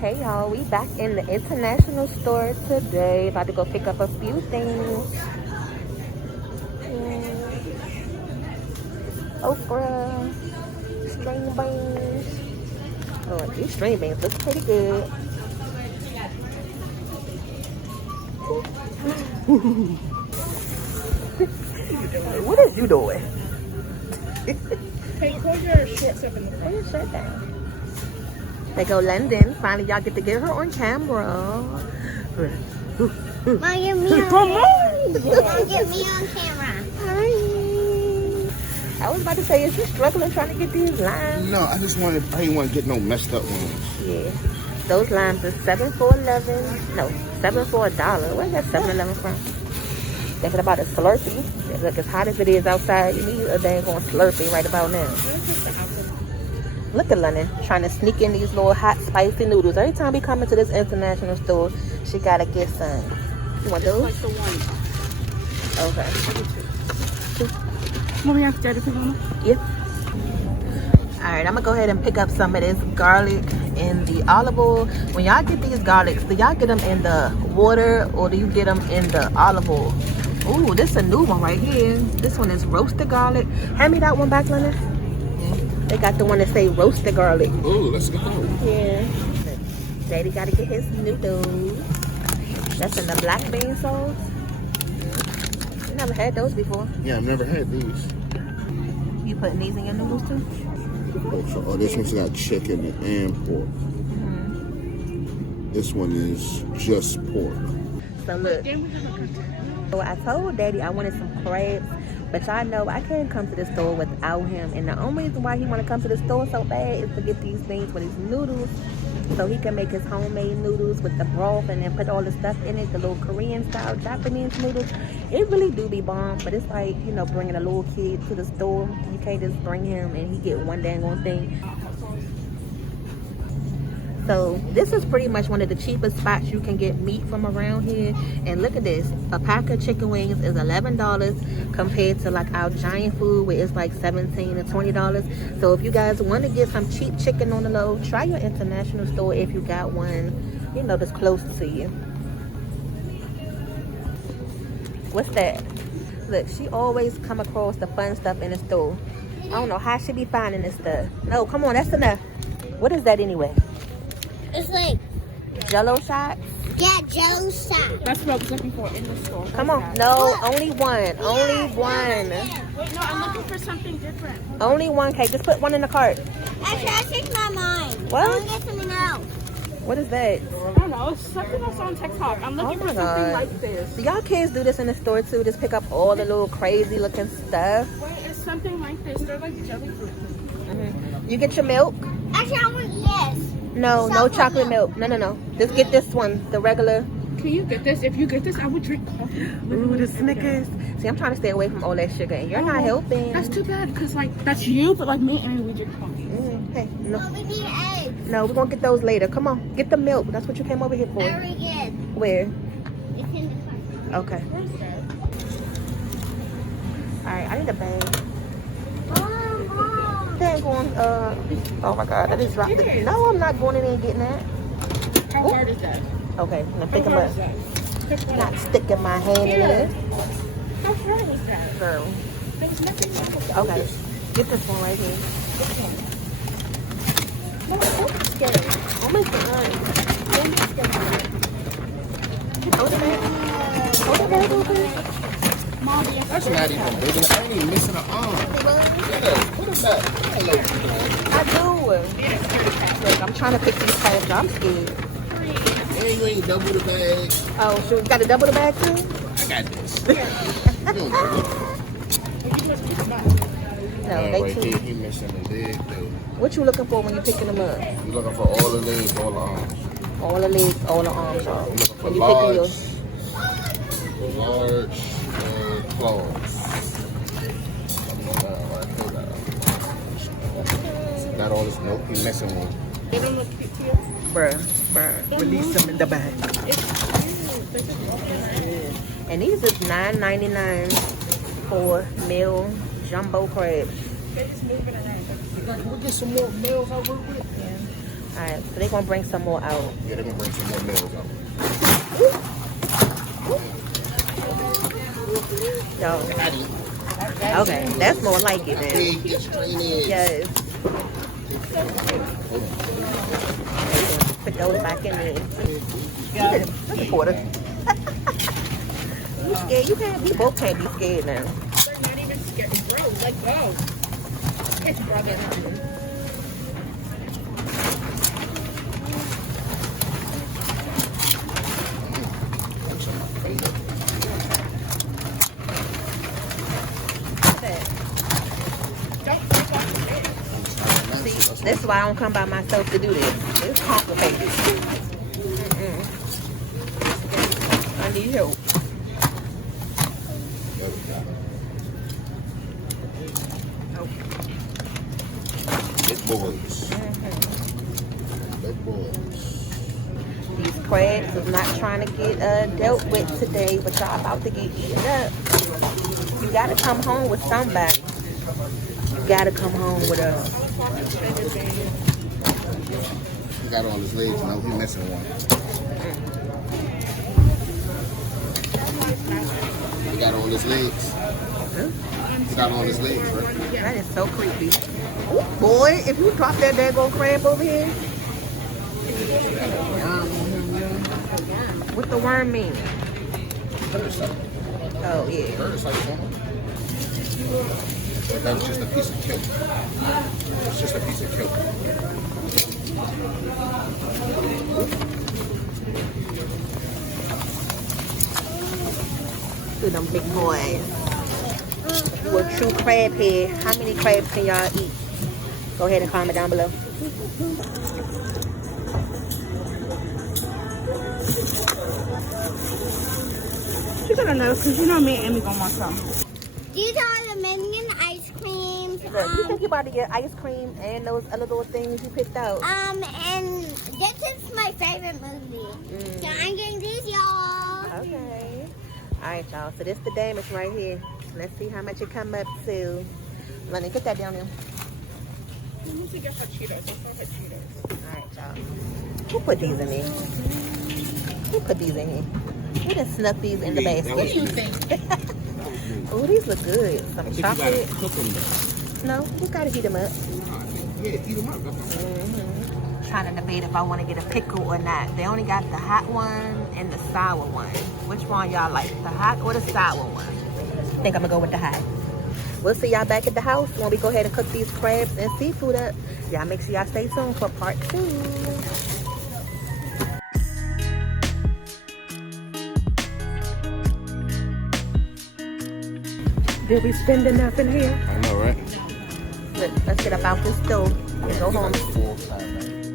Hey y'all, we back in the international store today. About to go pick up a few things. Okra, string beans. Oh, these string beans look pretty good. What is you doing? Hey, pull your shorts up in the front. Pull your shirt down. They go London. Finally, y'all get to get her on camera. Mom, get me on camera. Mom, get me on camera. Hi. I was about to say, is you struggling trying to get these limes? No, I didn't want to get no messed up ones. Yeah. Those limes are 7 for $11. No, 7 for $1. Where's that 7-Eleven from? Thinking about a Slurpee. Look, as hot as it is outside, you need a dang on Slurpee right about now. Look at London trying to sneak in these little hot, spicy noodles. Every time we come into this international store, she gotta get some. You want those? Like the one. Okay. Mommy, I have to Filmora. Yep. Alright, I'm gonna go ahead and pick up some of this garlic in the olive oil. When y'all get these garlics, do y'all get them in the water or do you get them in the olive oil? Ooh, this is a new one right here. This one is roasted garlic. Hand me that one back, London. They got the one that say roasted garlic. Oh, let's go. Yeah. Daddy gotta get his noodles. That's in the black bean sauce. You never had those before. Yeah, I've never had these. You putting these in your noodles too? Oh, this one's got chicken and pork. This one is just pork. So look. So I told Daddy I wanted some crabs, but y'all know I couldn't come to the store without him. And the only reason why he want to come to the store so bad is to get these things with his noodles, so he can make his homemade noodles with the broth and then put all the stuff in it, the little Korean style Japanese noodles. It really do be bomb, but it's like, you know, bringing a little kid to the store. You can't just bring him and he get one dang on thing. So this is pretty much one of the cheapest spots you can get meat from around here. And look at this, a pack of chicken wings is $11 compared to like our giant food where it's like $17 or $20. So if you guys want to get some cheap chicken on the low, try your international store if you got one, you know, that's close to you. What's that? Look, she always come across the fun stuff in the store. I don't know how she be finding this stuff. No, come on, that's enough. What is that anyway? It's like Jello shots? Yeah, Jello shot. That's what I was looking for in the store. Come on. No, only one. Only one. Wait, no, I'm looking for something different. Only one cake. Just put one in the cart. Actually, I changed my mind. What? I want to get something else. What is that? I don't know. It's something else on TikTok. I'm looking Oh for my something God. like this. Do y'all kids do this in the store too? Just pick up all the little crazy looking stuff? Wait, it's something like this. They're like jelly fruit. You get your milk? Actually, I want yes. No, no chocolate milk. No, no, no. Just get this one, the regular. Can you get this? If you get this, I would drink coffee. Ooh, the Snickers. See, I'm trying to stay away from all that sugar, and you're not helping. That's too bad, because like that's you, but like me and we drink coffee. Hey, no. Oh, we need eggs. No, we're gonna get those later. Come on, get the milk. That's what you came over here for. I already did. Where? It's in the car. Okay. Alright, I need a bag. Then going, oh my God, I just dropped it. No, I'm not going in there and getting that. How hard is that? Okay, I'm How thinking hard about is that? not sticking my hand in there. How hard is that? Girl. There's nothing wrong with that. Okay, get this one right here. No, I'm scared. Oh my God. Hold it back. Hold it back open. Mom, yes, That's not even big enough. I ain't even missing an arm. Yeah, put it back. I do. Look, I'm trying to pick these packets. I'm scared. And you ain't double the bag. Oh, so we got to double the bag too? I got this. No, they right too. here, he missing a leg, though. What you looking for when you picking them up? You looking for all the legs, all the arms. All the legs, all the arms, y'all. I'm looking for When you picking yours. large claws. Not all this milk he messing with. They don't look cute to you. Bruh, release them in the bag. And these is $9.99 for meal jumbo crabs. They're just moving around. We'll get some more meals I work with. Yeah. Alright, so they're gonna bring some more out. Yeah, they're gonna bring some more meals out. Yo. Okay, that's more like it then. Big extreme. Yes. Put those back in there. That's a quarter. You scared? You can't. We both can't be scared now. They're not even scared. Bro, let go. It's brother. See, that's why I don't come by myself to do this. It's complicated. I need help. Big boys. Big boys. These crabs is not trying to get dealt with today, but y'all about to get eaten up. You gotta come home with somebody. You gotta come home with us. He got on his legs, no, he missing one. He got on his legs. He got on his legs, right? That is so creepy. Ooh, boy, if you drop that daggone crab over here. What the worm mean? Parasite. Oh, yeah. Parasite form. That was just a piece of cake. It's just a piece of cake. To them big boys. You a true crab head. How many crabs can y'all eat? Go ahead and comment down below. You're gonna know because you know me and Amy gonna want some. These are the minion ice creams. Look, you think you about to get ice cream and those other little things you picked out? And this is my favorite movie. So I'm getting these, y'all. Okay. Alright, y'all. So this the damage right here. Let's see how much it come up to. Lenny, get that down there. You need to get her Cheetos. I saw her Cheetos. Alright, y'all. Who put these in there? Who put these in here? Who done snuck these in the basket? What do you think? Oh, these look good. Some You chocolate. gotta cook them though. No, we gotta heat them up. Yeah, eat them up. Trying to debate if I want to get a pickle or not. They only got the hot one and the sour one. Which one y'all like? The hot or the sour one? I think I'm gonna go with the hot. We'll see y'all back at the house when we go ahead and cook these crabs and seafood up. Y'all make sure y'all stay tuned for part 2. Did we spend enough in here? I know, right? Let's get up out this stove and go home. Full time, man.